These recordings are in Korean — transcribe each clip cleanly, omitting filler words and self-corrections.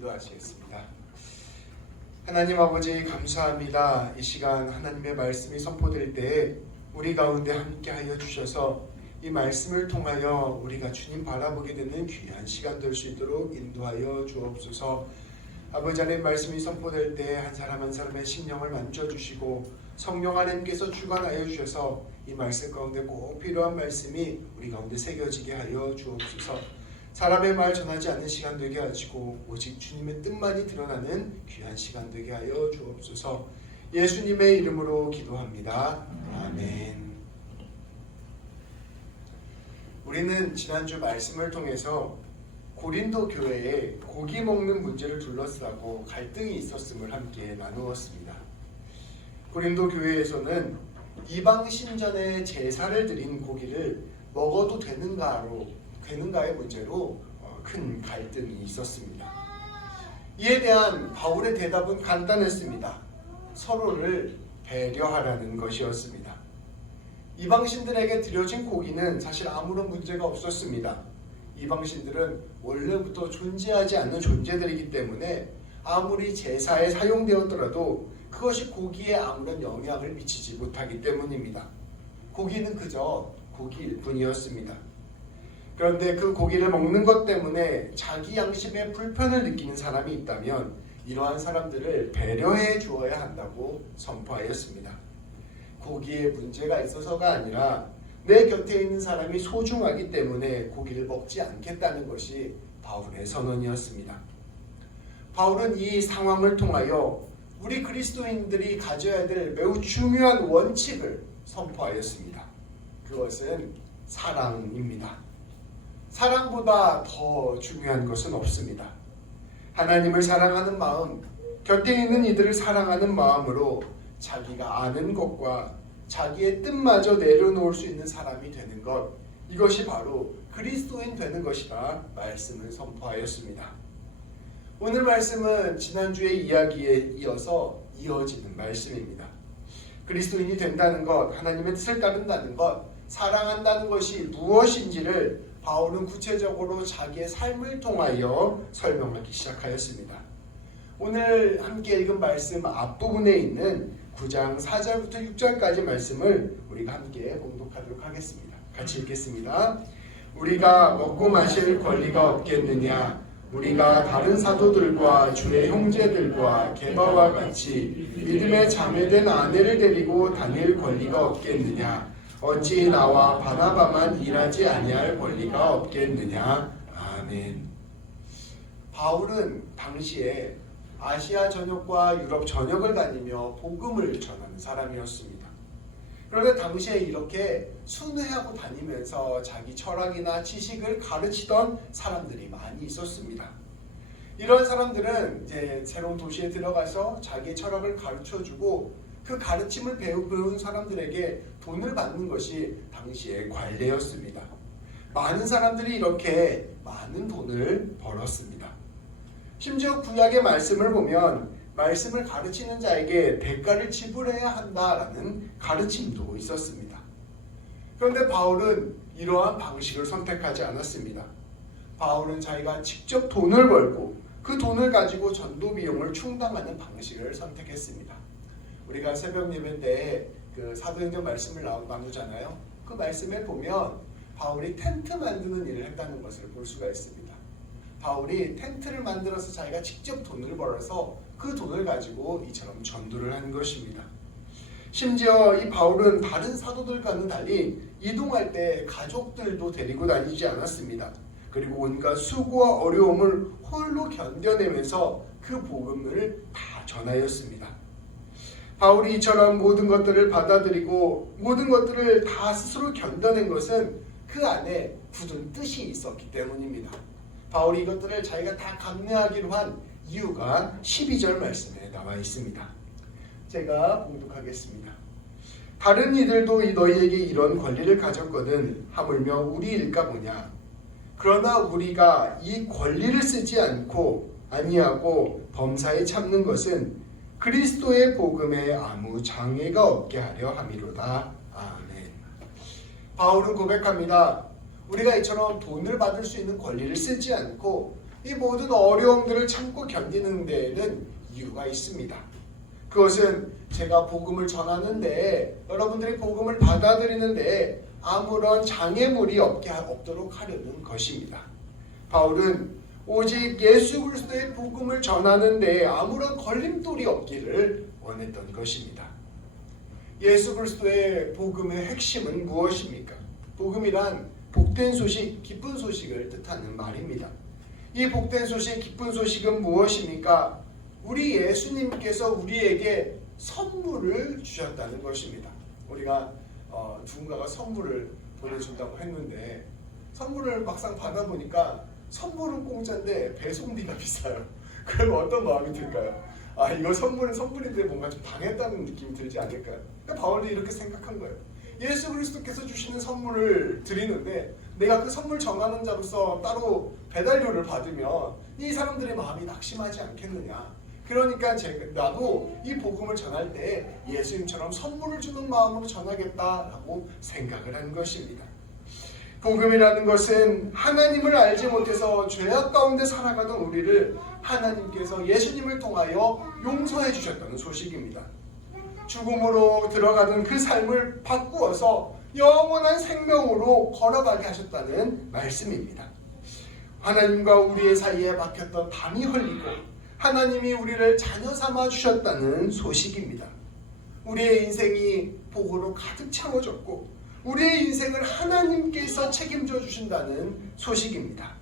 기도하시겠습니다. 하나님 아버지 감사합니다. 이 시간 하나님의 말씀이 선포될 때에 우리 가운데 함께하여 주셔서 이 말씀을 통하여 우리가 주님 바라보게 되는 귀한 시간 될 수 있도록 인도하여 주옵소서. 아버지 하나님 말씀이 선포될 때 한 사람 한 사람의 심령을 만져주시고 성령 하나님께서 주관하여 주셔서 이 말씀 가운데 꼭 필요한 말씀이 우리 가운데 새겨지게 하여 주옵소서. 사람의 말 전하지 않는 시간 되게 하시고 오직 주님의 뜻만이 드러나는 귀한 시간 되게 하여 주옵소서. 예수님의 이름으로 기도합니다. 아멘. 우리는 지난주 말씀을 통해서 고린도 교회에 고기 먹는 문제를 둘러싸고 갈등이 있었음을 함께 나누었습니다. 고린도 교회에서는 이방 신전에 제사를 드린 고기를 먹어도 되는가의 문제로 큰 갈등이 있었습니다. 이에 대한 바울의 대답은 간단했습니다. 서로를 배려하라는 것이었습니다. 이방신들에게 드려진 고기는 사실 아무런 문제가 없었습니다. 이방신들은 원래부터 존재하지 않는 존재들이기 때문에 아무리 제사에 사용되었더라도 그것이 고기에 아무런 영향을 미치지 못하기 때문입니다. 고기는 그저 고기일 뿐이었습니다. 그런데 그 고기를 먹는 것 때문에 자기 양심에 불편을 느끼는 사람이 있다면 이러한 사람들을 배려해 주어야 한다고 선포하였습니다. 고기에 문제가 있어서가 아니라 내 곁에 있는 사람이 소중하기 때문에 고기를 먹지 않겠다는 것이 바울의 선언이었습니다. 바울은 이 상황을 통하여 우리 그리스도인들이 가져야 될 매우 중요한 원칙을 선포하였습니다. 그것은 사랑입니다. 사랑보다 더 중요한 것은 없습니다. 하나님을 사랑하는 마음, 곁에 있는 이들을 사랑하는 마음으로 자기가 아는 것과 자기의 뜻마저 내려놓을 수 있는 사람이 되는 것, 이것이 바로 그리스도인 되는 것이라 말씀을 선포하였습니다. 오늘 말씀은 지난주의 이야기에 이어서 이어지는 말씀입니다. 그리스도인이 된다는 것, 하나님의 뜻을 따른다는 것, 사랑한다는 것이 무엇인지를 바울은 구체적으로 자기의 삶을 통하여 설명하기 시작하였습니다. 오늘 함께 읽은 말씀 앞부분에 있는 9장 4절부터 6절까지 말씀을 우리가 함께 공독하도록 하겠습니다. 같이 읽겠습니다. 우리가 먹고 마실 권리가 없겠느냐? 우리가 다른 사도들과 주의 형제들과 게바와 같이 믿음에 자매된 아내를 데리고 다닐 권리가 없겠느냐? 어찌 나와 바나바만 일하지 아니할 권리가 없겠느냐? 아멘. 바울은 당시에 아시아 전역과 유럽 전역을 다니며 복음을 전하는 사람이었습니다. 그런데 당시에 이렇게 순회하고 다니면서 자기 철학이나 지식을 가르치던 사람들이 많이 있었습니다. 이런 사람들은 이제 새로운 도시에 들어가서 자기 철학을 가르쳐주고 그 가르침을 배운 사람들에게 돈을 받는 것이 당시의 관례였습니다. 많은 사람들이 이렇게 많은 돈을 벌었습니다. 심지어 구약의 말씀을 보면 말씀을 가르치는 자에게 대가를 지불해야 한다라는 가르침도 있었습니다. 그런데 바울은 이러한 방식을 선택하지 않았습니다. 바울은 자기가 직접 돈을 벌고 그 돈을 가지고 전도 비용을 충당하는 방식을 선택했습니다. 우리가 새벽 예배 때 그 사도행전 말씀을 나누잖아요. 그 말씀에 보면 바울이 텐트 만드는 일을 했다는 것을 볼 수가 있습니다. 바울이 텐트를 만들어서 자기가 직접 돈을 벌어서 그 돈을 가지고 이처럼 전도를 한 것입니다. 심지어 이 바울은 다른 사도들과는 달리 이동할 때 가족들도 데리고 다니지 않았습니다. 그리고 온갖 수고와 어려움을 홀로 견뎌내면서 그 복음을 다 전하였습니다. 바울이 이처럼 모든 것들을 받아들이고 모든 것들을 다 스스로 견뎌낸 것은 그 안에 굳은 뜻이 있었기 때문입니다. 바울이 이것들을 자기가 다 감내하기로 한 이유가 12절 말씀에 나와 있습니다. 제가 봉독하겠습니다. 다른 이들도 너희에게 이런 권리를 가졌거든 하물며 우리일까 보냐. 그러나 우리가 이 권리를 쓰지 않고 아니하고 범사에 참는 것은 그리스도의 복음에 아무 장애가 없게 하려 함이로다. 아멘. 바울은 고백합니다. 우리가 이처럼 돈을 받을 수 있는 권리를 쓰지 않고 이 모든 어려움들을 참고 견디는 데에는 이유가 있습니다. 그것은 제가 복음을 전하는데 여러분들이 복음을 받아들이는데 아무런 장애물이 없도록 하려는 것입니다. 바울은 오직 예수 그리스도의 복음을 전하는 데 아무런 걸림돌이 없기를 원했던 것입니다. 예수 그리스도의 복음의 핵심은 무엇입니까? 복음이란 복된 소식, 기쁜 소식을 뜻하는 말입니다. 이 복된 소식, 기쁜 소식은 무엇입니까? 우리 예수님께서 우리에게 선물을 주셨다는 것입니다. 우리가 누군가가 선물을 보내준다고 했는데 선물을 막상 받아보니까 선물은 공짜인데 배송비가 비싸요. 그럼 어떤 마음이 들까요? 이거 선물은 선물인데 뭔가 좀 당했다는 느낌이 들지 않을까요? 그러니까 바울이 이렇게 생각한 거예요. 예수 그리스도께서 주시는 선물을 드리는데 내가 그 선물 전하는 자로서 따로 배달료를 받으면 이 사람들의 마음이 낙심하지 않겠느냐. 그러니까 나도 이 복음을 전할 때 예수님처럼 선물을 주는 마음으로 전하겠다라고 생각을 한 것입니다. 복음이라는 것은 하나님을 알지 못해서 죄악 가운데 살아가던 우리를 하나님께서 예수님을 통하여 용서해 주셨다는 소식입니다. 죽음으로 들어가던 그 삶을 바꾸어서 영원한 생명으로 걸어가게 하셨다는 말씀입니다. 하나님과 우리의 사이에 막혔던 담이 흘리고 하나님이 우리를 자녀 삼아 주셨다는 소식입니다. 우리의 인생이 복으로 가득 채워졌고 우리의 인생을 하나님께서 책임져 주신다는 소식입니다.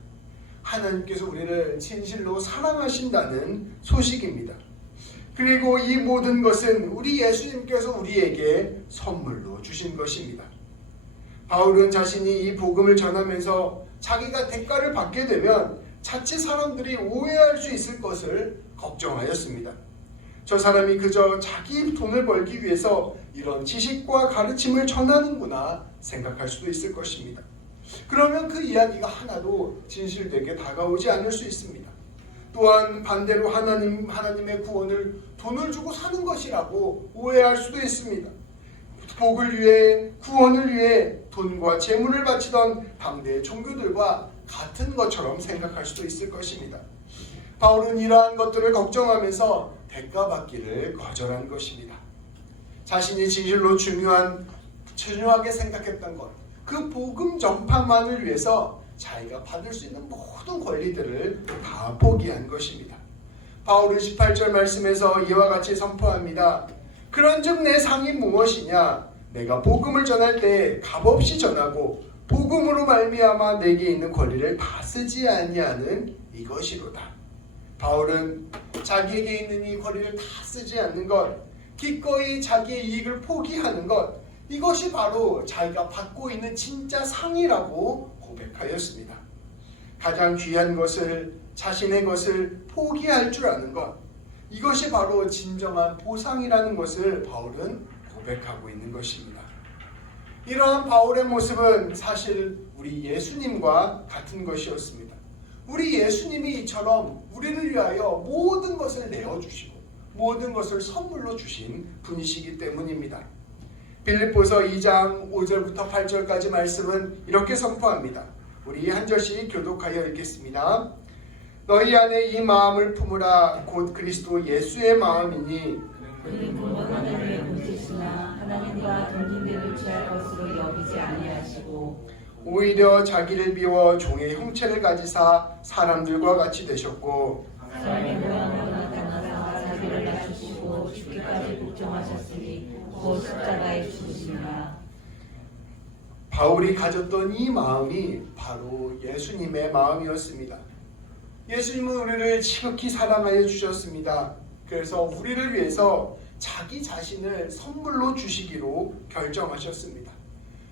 하나님께서 우리를 진실로 사랑하신다는 소식입니다. 그리고 이 모든 것은 우리 예수님께서 우리에게 선물로 주신 것입니다. 바울은 자신이 이 복음을 전하면서 자기가 대가를 받게 되면 자칫 사람들이 오해할 수 있을 것을 걱정하였습니다. 저 사람이 그저 자기 돈을 벌기 위해서 이런 지식과 가르침을 전하는구나 생각할 수도 있을 것입니다. 그러면 그 이야기가 하나도 진실되게 다가오지 않을 수 있습니다. 또한 반대로 하나님의 구원을 돈을 주고 사는 것이라고 오해할 수도 있습니다. 복을 위해, 구원을 위해 돈과 재물을 바치던 당대의 종교들과 같은 것처럼 생각할 수도 있을 것입니다. 바울은 이러한 것들을 걱정하면서 대가받기를 거절한 것입니다. 자신이 진실로 중요하게 생각했던 것, 그 복음 전파만을 위해서 자기가 받을 수 있는 모든 권리들을 다 포기한 것입니다. 바울은 18절 말씀에서 이와 같이 선포합니다. 그런즉 내 상이 무엇이냐? 내가 복음을 전할 때 값없이 전하고 복음으로 말미암아 내게 있는 권리를 다 쓰지 아니하는 이것이로다. 바울은 자기에게 있는 이 권리를 다 쓰지 않는 것, 기꺼이 자기의 이익을 포기하는 것, 이것이 바로 자기가 받고 있는 진짜 상이라고 고백하였습니다. 가장 귀한 것을, 자신의 것을 포기할 줄 아는 것, 이것이 바로 진정한 보상이라는 것을 바울은 고백하고 있는 것입니다. 이러한 바울의 모습은 사실 우리 예수님과 같은 것이었습니다. 우리 예수님이 이처럼 우리를 위하여 모든 것을 내어주시고 모든 것을 선물로 주신 분이시기 때문입니다. 빌립보서 2장 5절부터 8절까지 말씀은 이렇게 선포합니다. 우리 한 절씩 교독하여 읽겠습니다. 너희 안에 이 마음을 품으라. 곧 그리스도 예수의 마음이니 그는 물론 하나님의 본체시나 하나님과 동등됨을 취할 것으로 여기지 아니하시고 오히려 자기를 비워 종의 형체를 가지사 사람들과 같이 되셨고 사람의 모양으로 나타나사 자기를 낮추시고 죽기까지 복종하셨으니 곧 십자가에 죽으시니라. 바울이 가졌던 이 마음이 바로 예수님의 마음이었습니다. 예수님은 우리를 지극히 사랑하여 주셨습니다. 그래서 우리를 위해서 자기 자신을 선물로 주시기로 결정하셨습니다.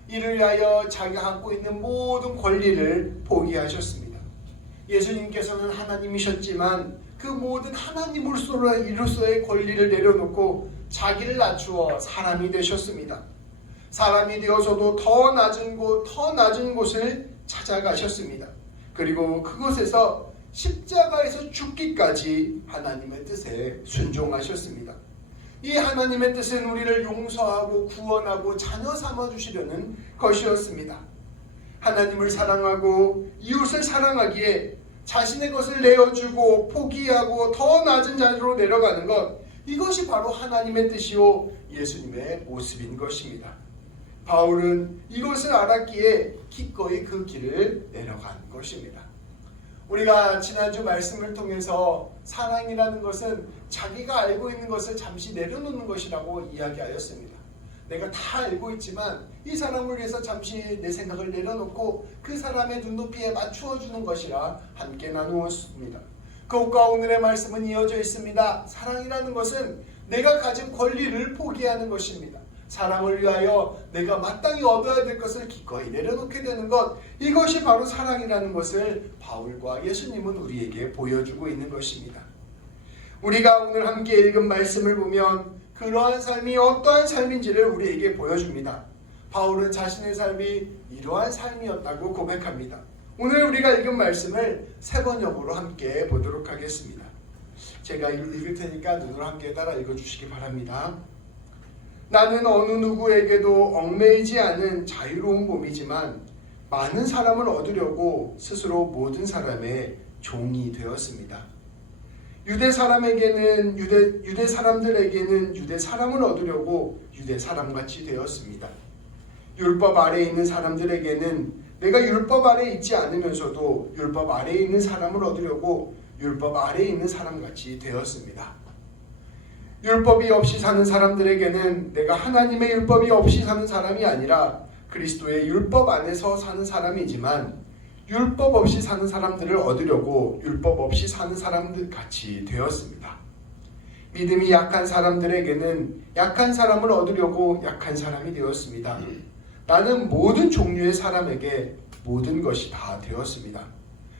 이를 위하여 자기가 갖고 있는 모든 권리를 포기하셨습니다. 예수님께서는 하나님이셨지만 그 모든 하나님으로서의 권리를 내려놓고 자기를 낮추어 사람이 되셨습니다. 사람이 되어서도 더 낮은 곳을 찾아가셨습니다. 그리고 그곳에서 십자가에서 죽기까지 하나님의 뜻에 순종하셨습니다. 이 하나님의 뜻은 우리를 용서하고 구원하고 자녀 삼아주시려는 것이었습니다. 하나님을 사랑하고 이웃을 사랑하기에 자신의 것을 내어주고 포기하고 더 낮은 자리로 내려가는 것, 이것이 바로 하나님의 뜻이요 예수님의 모습인 것입니다. 바울은 이것을 알았기에 기꺼이 그 길을 내려간 것입니다. 우리가 지난주 말씀을 통해서 사랑이라는 것은 자기가 알고 있는 것을 잠시 내려놓는 것이라고 이야기하였습니다. 내가 다 알고 있지만 이 사람을 위해서 잠시 내 생각을 내려놓고 그 사람의 눈높이에 맞추어 주는 것이라 함께 나누었습니다. 그것과 오늘의 말씀은 이어져 있습니다. 사랑이라는 것은 내가 가진 권리를 포기하는 것입니다. 사랑을 위하여 내가 마땅히 얻어야 될 것을 기꺼이 내려놓게 되는 것, 이것이 바로 사랑이라는 것을 바울과 예수님은 우리에게 보여주고 있는 것입니다. 우리가 오늘 함께 읽은 말씀을 보면 그러한 삶이 어떠한 삶인지를 우리에게 보여줍니다. 바울은 자신의 삶이 이러한 삶이었다고 고백합니다. 오늘 우리가 읽은 말씀을 세 번역으로 함께 보도록 하겠습니다. 제가 읽을 테니까 눈으로 함께 따라 읽어주시기 바랍니다. 나는 어느 누구에게도 얽매이지 않은 자유로운 몸이지만 많은 사람을 얻으려고 스스로 모든 사람의 종이 되었습니다. 유대 사람들에게는 유대 사람을 얻으려고 유대 사람같이 되었습니다. 율법 아래에 있는 사람들에게는 내가 율법 아래에 있지 않으면서도 율법 아래에 있는 사람을 얻으려고 율법 아래에 있는 사람같이 되었습니다. 율법이 없이 사는 사람들에게는 내가 하나님의 율법이 없이 사는 사람이 아니라 그리스도의 율법 안에서 사는 사람이지만 율법 없이 사는 사람들을 얻으려고 율법 없이 사는 사람들 같이 되었습니다. 믿음이 약한 사람들에게는 약한 사람을 얻으려고 약한 사람이 되었습니다. 나는 모든 종류의 사람에게 모든 것이 다 되었습니다.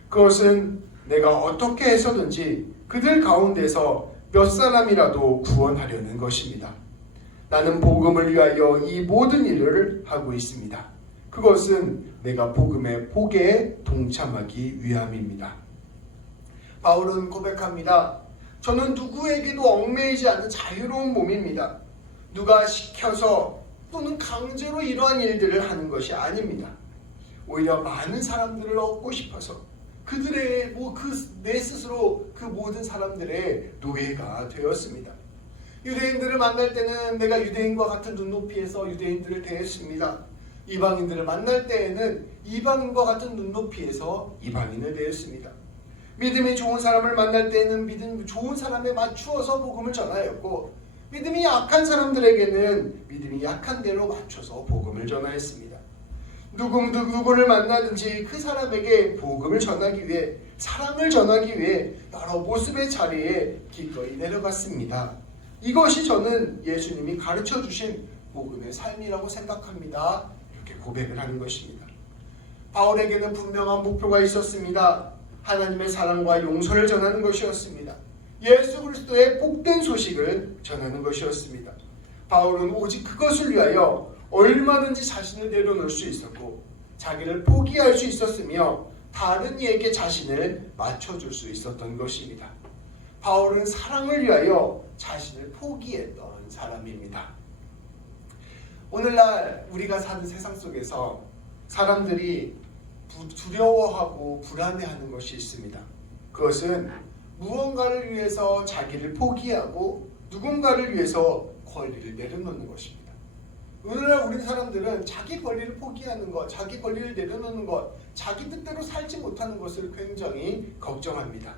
그것은 내가 어떻게 해서든지 그들 가운데서 몇 사람이라도 구원하려는 것입니다. 나는 복음을 위하여 이 모든 일을 하고 있습니다. 그것은 내가 복음의 복에 동참하기 위함입니다. 바울은 고백합니다. 저는 누구에게도 얽매이지 않는 자유로운 몸입니다. 누가 시켜서 또는 강제로 이러한 일들을 하는 것이 아닙니다. 오히려 많은 사람들을 얻고 싶어서 그들의 내 스스로 그 모든 사람들의 노예가 되었습니다. 유대인들을 만날 때는 내가 유대인과 같은 눈높이에서 유대인들을 대했습니다. 이방인들을 만날 때에는 이방인과 같은 눈높이에서 이방인을 대했습니다. 믿음이 좋은 사람을 만날 때에는 믿음 좋은 사람에 맞추어서 복음을 전하였고, 믿음이 약한 사람들에게는 믿음이 약한 대로 맞춰서 복음을 전하였습니다. 누구를 만나든지 그 사람에게 복음을 전하기 위해, 사랑을 전하기 위해 여러 모습의 자리에 기꺼이 내려갔습니다. 이것이 저는 예수님이 가르쳐 주신 복음의 삶이라고 생각합니다. 이렇게 고백을 하는 것입니다. 바울에게는 분명한 목표가 있었습니다. 하나님의 사랑과 용서를 전하는 것이었습니다. 예수 그리스도의 복된 소식을 전하는 것이었습니다. 바울은 오직 그것을 위하여 얼마든지 자신을 내려놓을 수 있었고 자기를 포기할 수 있었으며 다른 이에게 자신을 맞춰줄 수 있었던 것입니다. 바울은 사랑을 위하여 자신을 포기했던 사람입니다. 오늘날 우리가 사는 세상 속에서 사람들이 두려워하고 불안해하는 것이 있습니다. 그것은 무언가를 위해서 자기를 포기하고 누군가를 위해서 권리를 내려놓는 것입니다. 오늘날 우리 사람들은 자기 권리를 포기하는 것, 자기 권리를 내려놓는 것, 자기 뜻대로 살지 못하는 것을 굉장히 걱정합니다.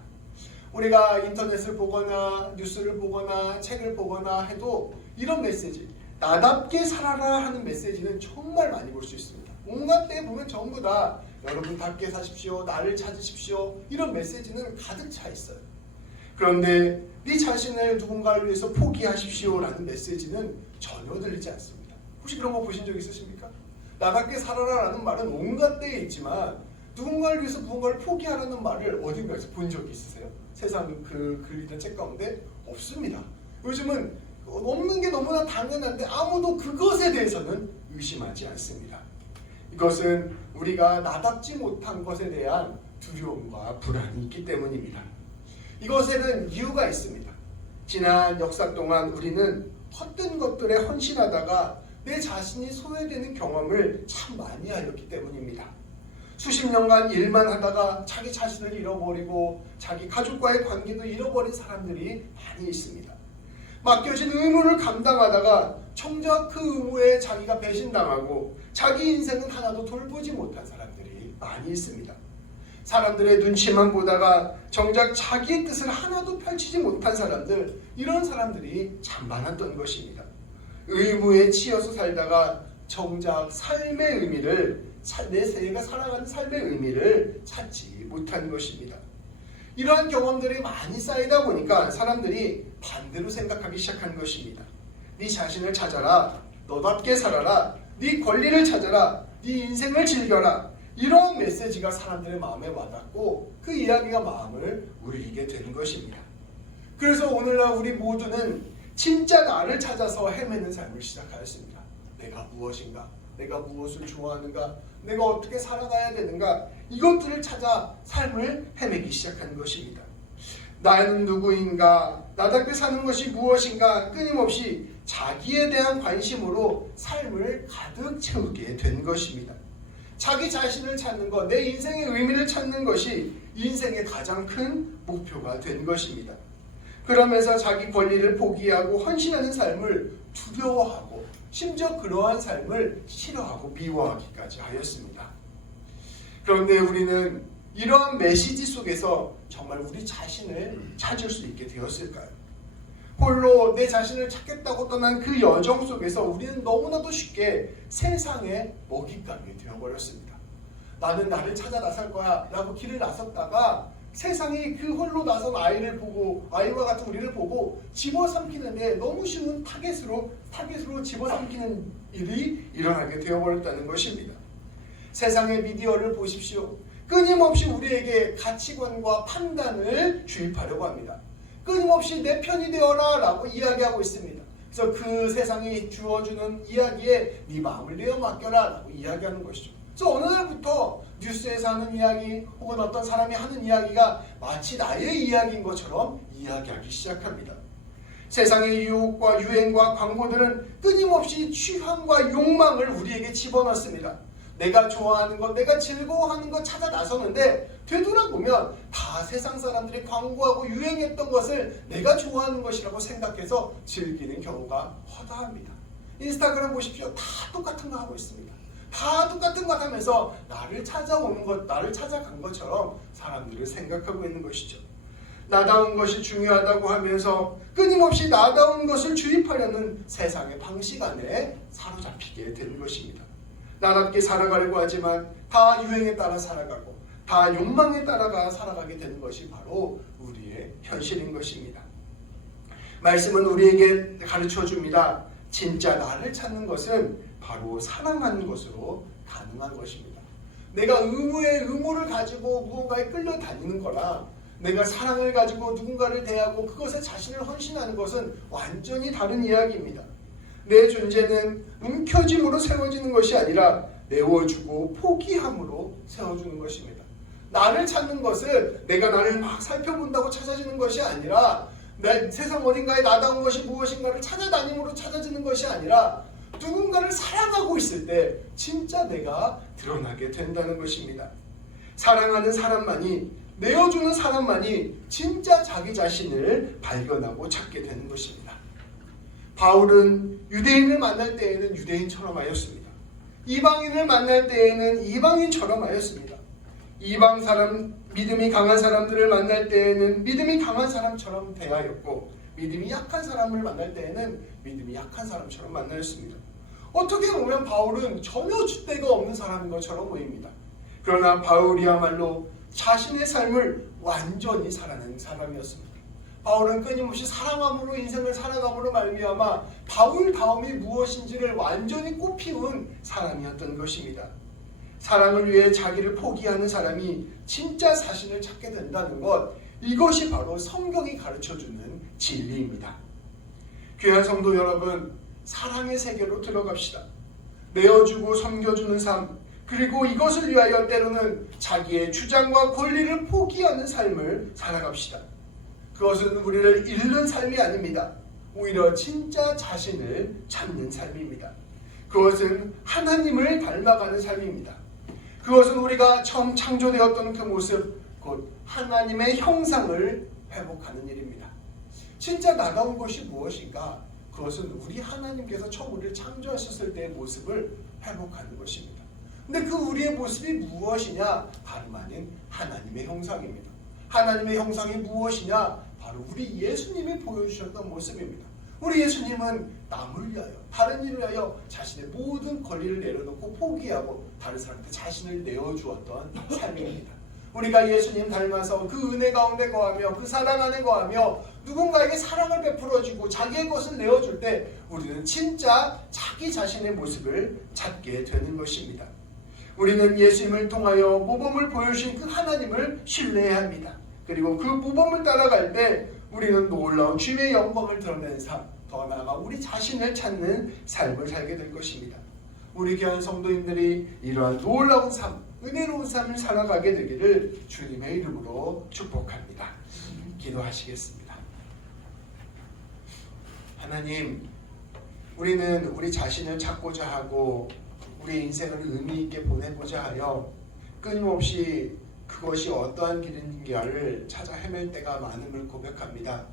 우리가 인터넷을 보거나 뉴스를 보거나 책을 보거나 해도 이런 메시지, 나답게 살아라 하는 메시지는 정말 많이 볼 수 있습니다. 온갖 때 보면 전부 다 여러분답게 사십시오, 나를 찾으십시오, 이런 메시지는 가득 차 있어요. 그런데 네 자신을 누군가를 위해서 포기하십시오 라는 메시지는 전혀 들리지 않습니다. 혹시 그런 거 보신 적 있으십니까? 나답게 살아라 라는 말은 온갖 때에 있지만 누군가를 위해서 무언가를 포기하라는 말을 어딘가에서 본 적이 있으세요? 세상 그 읽던 책 가운데 없습니다. 요즘은 없는 게 너무나 당연한데 아무도 그것에 대해서는 의심하지 않습니다. 이것은 우리가 나답지 못한 것에 대한 두려움과 불안이 있기 때문입니다. 이것에는 이유가 있습니다. 지난 역사 동안 우리는 헛된 것들에 헌신하다가 내 자신이 소외되는 경험을 참 많이 하였기 때문입니다. 수십 년간 일만 하다가 자기 자신을 잃어버리고 자기 가족과의 관계도 잃어버린 사람들이 많이 있습니다. 맡겨진 의무를 감당하다가 정작 그 의무에 자기가 배신당하고 자기 인생은 하나도 돌보지 못한 사람들이 많이 있습니다. 사람들의 눈치만 보다가 정작 자기의 뜻을 하나도 펼치지 못한 사람들, 이런 사람들이 참 많았던 것입니다. 의무에 치여서 살다가 정작 삶의 의미를, 내가 살아가는 삶의 의미를 찾지 못한 것입니다. 이러한 경험들이 많이 쌓이다 보니까 사람들이 반대로 생각하기 시작한 것입니다. 네 자신을 찾아라, 너답게 살아라, 네 권리를 찾아라, 네 인생을 즐겨라. 이런 메시지가 사람들의 마음에 와닿고 그 이야기가 마음을 울리게 되는 것입니다. 그래서 오늘날 우리 모두는 진짜 나를 찾아서 헤매는 삶을 시작하였습니다. 내가 무엇인가? 내가 무엇을 좋아하는가? 내가 어떻게 살아가야 되는가? 이것들을 찾아 삶을 헤매기 시작한 것입니다. 나는 누구인가? 나답게 사는 것이 무엇인가? 끊임없이 자기에 대한 관심으로 삶을 가득 채우게 된 것입니다. 자기 자신을 찾는 것, 내 인생의 의미를 찾는 것이 인생의 가장 큰 목표가 된 것입니다. 그러면서 자기 권리를 포기하고 헌신하는 삶을 두려워하고 심지어 그러한 삶을 싫어하고 미워하기까지 하였습니다. 그런데 우리는 이러한 메시지 속에서 정말 우리 자신을 찾을 수 있게 되었을까요? 홀로 내 자신을 찾겠다고 떠난 그 여정 속에서 우리는 너무나도 쉽게 세상의 먹잇감이 되어버렸습니다. 나는 나를 찾아 나설 거야 라고 길을 나섰다가 세상이 그 홀로 나선 아이를 보고, 아이와 같은 우리를 보고 집어삼키는데 너무 쉬운 타겟으로 집어삼키는 일이 일어나게 되어버렸다는 것입니다. 세상의 미디어를 보십시오. 끊임없이 우리에게 가치관과 판단을 주입하려고 합니다. 끊임없이 내 편이 되어라 라고 이야기하고 있습니다. 그래서 그 세상이 주어주는 이야기에 네 마음을 내어 맡겨라 라고 이야기하는 것이죠. 그래서 어느 날부터 뉴스에서 하는 이야기 혹은 어떤 사람이 하는 이야기가 마치 나의 이야기인 것처럼 이야기하기 시작합니다. 세상의 유혹과 유행과 광고들은 끊임없이 취향과 욕망을 우리에게 집어넣습니다. 내가 좋아하는 것, 내가 즐거워하는 것 찾아 나서는데 되돌아보면 다 세상 사람들이 광고하고 유행했던 것을 내가 좋아하는 것이라고 생각해서 즐기는 경우가 허다합니다. 인스타그램 보십시오. 다 똑같은 거 하고 있습니다. 다 똑같은 것 하면서 나를 찾아오는 것, 나를 찾아간 것처럼 사람들을 생각하고 있는 것이죠. 나다운 것이 중요하다고 하면서 끊임없이 나다운 것을 주입하려는 세상의 방식 안에 사로잡히게 되는 것입니다. 나답게 살아가려고 하지만 다 유행에 따라 살아가고 다 욕망에 따라가 살아가게 되는 것이 바로 우리의 현실인 것입니다. 말씀은 우리에게 가르쳐 줍니다. 진짜 나를 찾는 것은 바로 사랑하는 것으로 가능한 것입니다. 내가 의무를 가지고 무언가에 끌려다니는 거라 내가 사랑을 가지고 누군가를 대하고 그것에 자신을 헌신하는 것은 완전히 다른 이야기입니다. 내 존재는 움켜짐으로 세워지는 것이 아니라 내어주고 포기함으로 세워주는 것입니다. 나를 찾는 것은 내가 나를 막 살펴본다고 찾아지는 것이 아니라 세상 어딘가에 나다운 것이 무엇인가를 찾아다님으로 찾아지는 것이 아니라 누군가를 사랑하고 있을 때 진짜 내가 드러나게 된다는 것입니다. 사랑하는 사람만이, 내어주는 사람만이 진짜 자기 자신을 발견하고 찾게 되는 것입니다. 바울은 유대인을 만날 때에는 유대인처럼 하였습니다. 이방인을 만날 때에는 이방인처럼 하였습니다. 이방 사람, 믿음이 강한 사람들을 만날 때에는 믿음이 강한 사람처럼 대하였고 믿음이 약한 사람을 만날 때에는 믿음이 약한 사람처럼 만나였습니다. 어떻게 보면 바울은 전혀 줏대가 없는 사람인 것처럼 보입니다. 그러나 바울이야말로 자신의 삶을 완전히 살아낸 사람이었습니다. 바울은 끊임없이 사랑함으로 인생을 살아감으로 말미암아 바울다움이 무엇인지를 완전히 꽃피운 사람이었던 것입니다. 사랑을 위해 자기를 포기하는 사람이 진짜 자신을 찾게 된다는 것, 이것이 바로 성경이 가르쳐주는 진리입니다. 귀한 성도 여러분, 사랑의 세계로 들어갑시다. 내어주고 섬겨주는 삶, 그리고 이것을 위하여 때로는 자기의 주장과 권리를 포기하는 삶을 살아갑시다. 그것은 우리를 잃는 삶이 아닙니다. 오히려 진짜 자신을 찾는 삶입니다. 그것은 하나님을 닮아가는 삶입니다. 그것은 우리가 처음 창조되었던 그 모습, 곧 하나님의 형상을 회복하는 일입니다. 진짜 나다운 것이 무엇인가? 그것은 우리 하나님께서 처음 우리를 창조하셨을 때의 모습을 회복하는 것입니다. 근데 그 우리의 모습이 무엇이냐? 다름 아닌 하나님의 형상입니다. 하나님의 형상이 무엇이냐? 바로 우리 예수님이 보여주셨던 모습입니다. 우리 예수님은 남을 위하여, 다른 일을 위하여 자신의 모든 권리를 내려놓고 포기하고 다른 사람한테 자신을 내어주었던 삶입니다. 우리가 예수님 닮아서 그 은혜 가운데 거하며 그 사랑 안에 거하며 누군가에게 사랑을 베풀어주고 자기의 것을 내어줄 때 우리는 진짜 자기 자신의 모습을 찾게 되는 것입니다. 우리는 예수님을 통하여 모범을 보여주신 그 하나님을 신뢰해야 합니다. 그리고 그 모범을 따라갈 때 우리는 놀라운 주님의 영광을 드러내는 삶, 더 나아가 우리 자신을 찾는 삶을 살게 될 것입니다. 우리 귀한 성도님들이 이러한 놀라운 삶, 은혜로운 삶을 살아가게 되기를 주님의 이름으로 축복합니다. 기도하시겠습니다. 하나님, 우리는 우리 자신을 찾고자 하고 우리 인생을 의미 있게 보내고자 하여 끊임없이 그것이 어떠한 길인가를 찾아 헤맬 때가 많음을 고백합니다.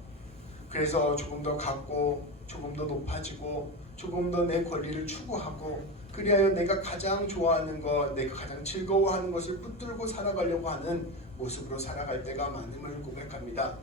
그래서 조금 더 갖고 조금 더 높아지고 조금 더 내 권리를 추구하고 그리하여 내가 가장 좋아하는 것, 내가 가장 즐거워하는 것을 붙들고 살아가려고 하는 모습으로 살아갈 때가 많음을 고백합니다.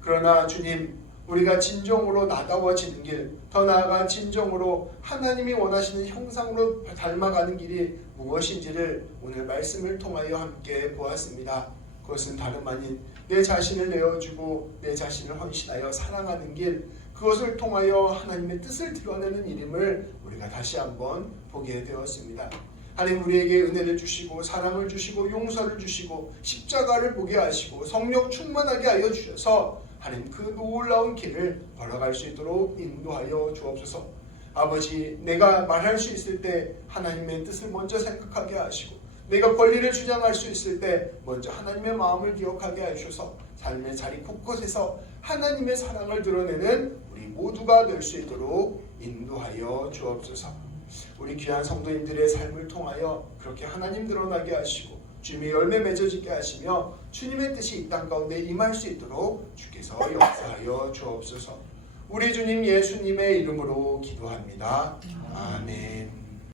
그러나 주님, 우리가 진정으로 나다워지는 길, 더 나아가 진정으로 하나님이 원하시는 형상으로 닮아가는 길이 무엇인지를 오늘 말씀을 통하여 함께 보았습니다. 그것은 다름 아닌 내 자신을 내어주고 내 자신을 헌신하여 사랑하는 길, 그것을 통하여 하나님의 뜻을 드러내는 일임을 우리가 다시 한번 보게 되었습니다. 하나님, 우리에게 은혜를 주시고 사랑을 주시고 용서를 주시고 십자가를 보게 하시고 성령 충만하게 하여 주셔서 하나님 그 놀라운 길을 걸어갈 수 있도록 인도하여 주옵소서. 아버지, 내가 말할 수 있을 때 하나님의 뜻을 먼저 생각하게 하시고 내가 권리를 주장할 수 있을 때 먼저 하나님의 마음을 기억하게 하셔서 삶의 자리 곳곳에서 하나님의 사랑을 드러내는 우리 모두가 될 수 있도록 인도하여 주옵소서. 우리 귀한 성도님들의 삶을 통하여 그렇게 하나님 드러나게 하시고 주님의 열매 맺어지게 하시며 주님의 뜻이 이 땅 가운데 임할 수 있도록 주께서 역사하여 주옵소서. 우리 주님 예수님의 이름으로 기도합니다. 아멘.